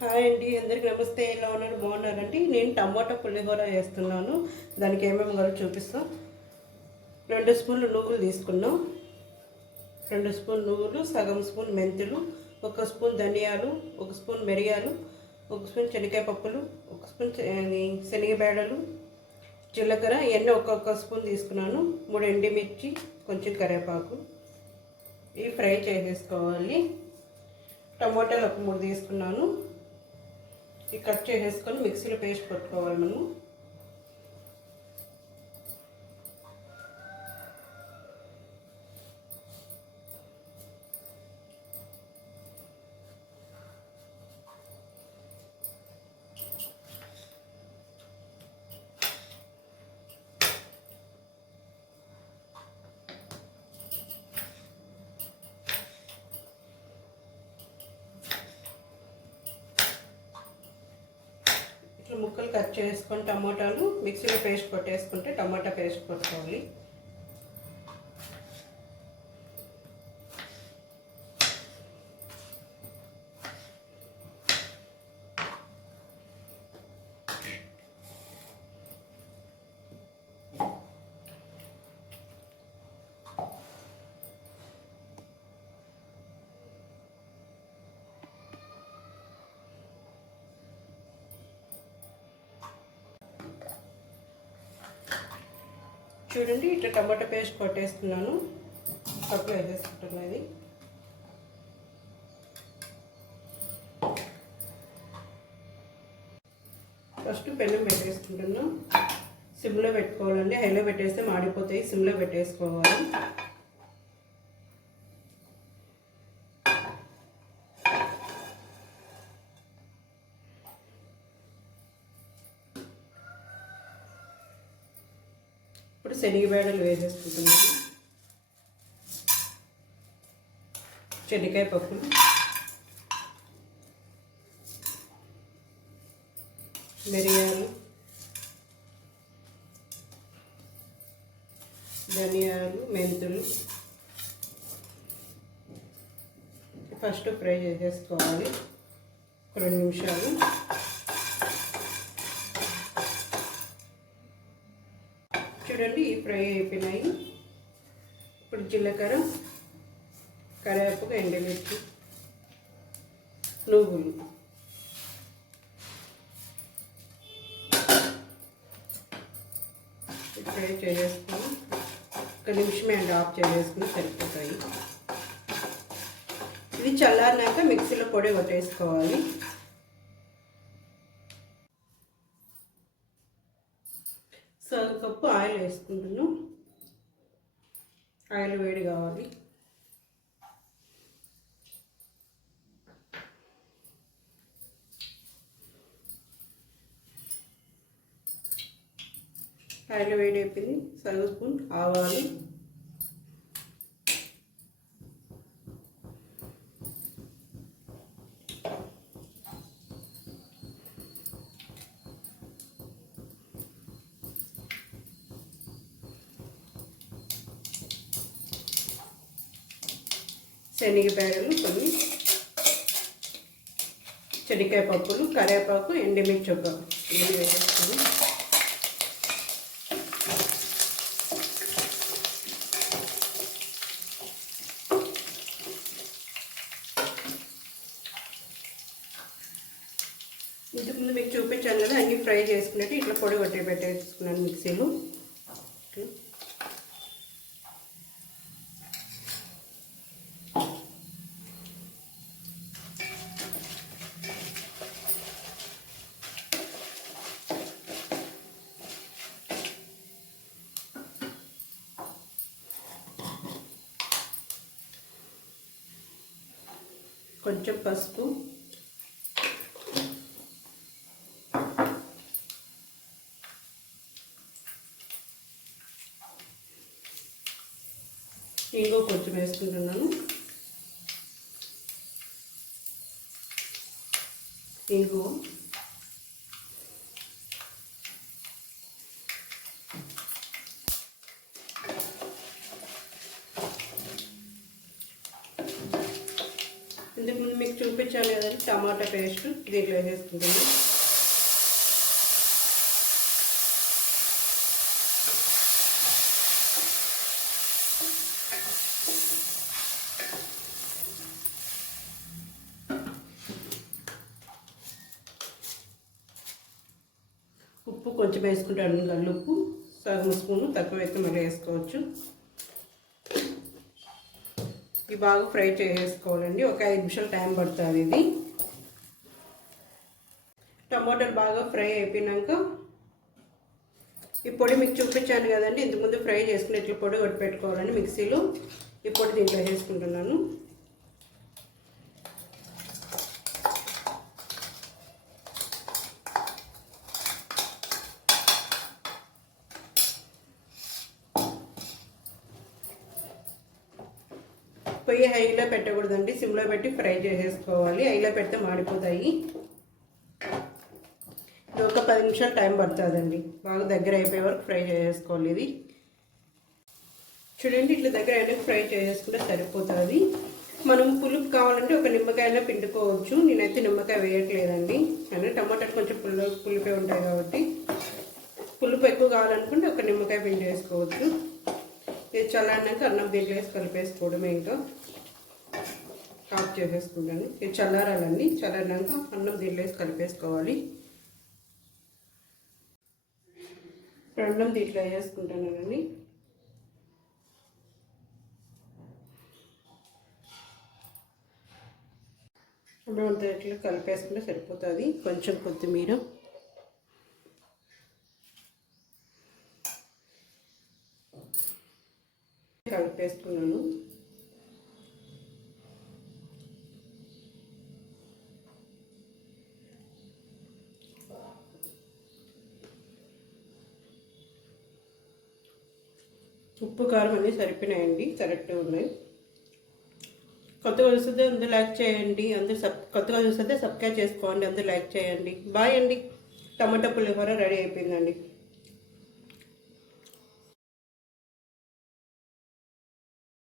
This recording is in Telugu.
హాయ్ అండి, అందరికి నమస్తే. ఎలా ఉన్నారు? బాగున్నారండి. నేను టమాటా పులిహోర వేస్తున్నాను. దానికి ఏమేమి కావాలో చూపిస్తాం. 2 స్పూన్లు నువ్వులు తీసుకున్నాం. 2 స్పూన్ నువ్వులు, సగం స్పూన్ మెంతులు, 1 స్పూన్ ధనియాలు, 1 స్పూన్ మిరియాలు, 1 స్పూన్ శనగకాయ పప్పులు, 1 స్పూన్ శనగబేడలు, జీలకర్ర, ఇవన్నీ ఒక్కొక్క స్పూన్ తీసుకున్నాను. 3 ఎండుమిర్చి, కొంచెం కరివేపాకు. ఇవి ఫ్రై చేసేసుకోవాలి. టమాటాలు ఒక 3 తీసుకున్నాను. ఇది కట్ చేసేసుకొని మిక్సీలో పేస్ట్ పట్టుకోవాలి మనం. ఇట్లా ముక్కలు కట్ చేసుకొని టమాటాలు మిక్సీలో పేస్ట్ కొట్టేసుకుంటే టమాటా పేస్ట్ కొట్టుకోవాలి. చూడండి, ఇట్లా టమాటా పేస్ట్ కొట్టేస్తున్నాను. కప్పులో వేసేసుకుంటున్నది. ఫస్ట్ పెనం పెట్టేసుకుంటున్నాం. సిమ్లో పెట్టుకోవాలండి. హైలో పెట్టేస్తే మాడిపోతాయి. సిమ్లో పెట్టేసుకోవాలి. ఇప్పుడు శనగబేడలు వేసేసుకుంటున్నాను. శనగకాయ పప్పులు, మిరియాలు, ధనియాలు, మెంతులు ఫస్ట్ ఫ్రై చేసేసుకోవాలి 2 నిమిషాలు. చూడండి, ఈ ఫ్రై అయిపోయినాయి. ఇప్పుడు జీలకర్ర, కరివేపాకు, ఎండుమిర్చి, నువ్వులు ఫ్రై చేసేసుకొని 1 నిమిషమే ఆఫ్ చేసేసుకుని సరిపోతాయి. ఇది చల్లారినాక మిక్సీలో పొడి కొట్టేసుకోవాలి. సగం కప్పు ఆయిల్ వేసుకుంటున్నాం. ఆయిల్ వేడి కావాలి. ఆయిల్ వేడి అయిపోయింది. సగం స్పూన్ ఆవాలు, శనగబేడలు కొన్ని, శనగకాయ పప్పులు, కరివేపాకు, ఎండుమిర్చి ఇవి వేసేస్తాను. ఇంతకుముందు మీకు చూపించాను కదా, అన్నీ ఫ్రై చేసుకున్నట్టు ఇట్లా పొడి కొట్టి పెట్టేసుకున్నాను మిక్సీలో. కొంచెం పసుపు, ఇంకో కొంచెం వేసుకుంటున్నాను. ఇంకో ఇంతకుముందు మీకు చూపించాను కదండి, తర్వాత టమాటా పేస్ట్ దీంట్లో వేసుకుంటాను. ఉప్పు కొంచెం వేసుకుంటాను, కల్లుప్పు సగం స్పూను, తక్కువ అయితే మళ్ళీ వేసుకోవచ్చు. ఇది బాగా ఫ్రై చేసుకోవాలండి, ఒక 5 నిమిషాలు టైం పడుతుంది. ఇది టమాటాలు బాగా ఫ్రై అయిపోయినాక ఈ పొడి మీకు చూపించాను కదండి, ఇంతకుముందు ఫ్రై చేసుకుని ఇట్లా పొడి కొట్టి పెట్టుకోవాలని మిక్సీలో. ఈ పొడి దీంట్లో వేసుకుంటున్నాను. పొయ్యి హైలో పెట్టకూడదండి, సిమ్లో పెట్టి ఫ్రై చేసేసుకోవాలి. హైలో పెడితే మాడిపోతాయి. ఇది ఒక 10 నిమిషాలు టైం పడుతుందండి, బాగా దగ్గర అయిపోయే వరకు ఫ్రై చేసేసుకోవాలి. ఇది చూడండి, ఇట్లా దగ్గర అయినా ఫ్రై చేసేసుకుంటే సరిపోతుంది. మనం పులుపు కావాలంటే ఒక నిమ్మకాయనా పిండుకోవచ్చు. నేనైతే నిమ్మకాయ వేయట్లేదండి, అంటే టమాటాలు కొంచెం పులుపే ఉంటాయి కాబట్టి. పులుపు ఎక్కువ కావాలనుకుంటే ఒక నిమ్మకాయ పిండి వేసుకోవచ్చు. ఇది చల్లారినాక అన్నం దీంట్లో వేసి కలిపేసుకోవడమే. ఇంకా ఆఫ్ చేసేసుకుంటాను. ఇది చల్లారాలండి, చల్లారినాక అన్నం దీంట్లో వేసి కలిపేసుకోవాలి. అన్నం దీంట్లో వేసుకుంటానండి. అన్నం అంతా ఇట్లా కలిపేసుకుంటే సరిపోతుంది. కొంచెం కొత్తిమీర, కలిపేసుకున్నాను. ఉప్పు కారం అన్నీ సరిపోయినాయండి, కరెక్ట్గా ఉన్నాయి. కొత్తగా చూస్తే అందరూ లైక్ చేయండి, అందరూ కొత్తగా చూస్తే సబ్స్క్రైబ్ చేసుకోండి, అందరూ లైక్ చేయండి. బాయ్ అండి. టమాటా పులిహోర రెడీ అయిపోయిందండి.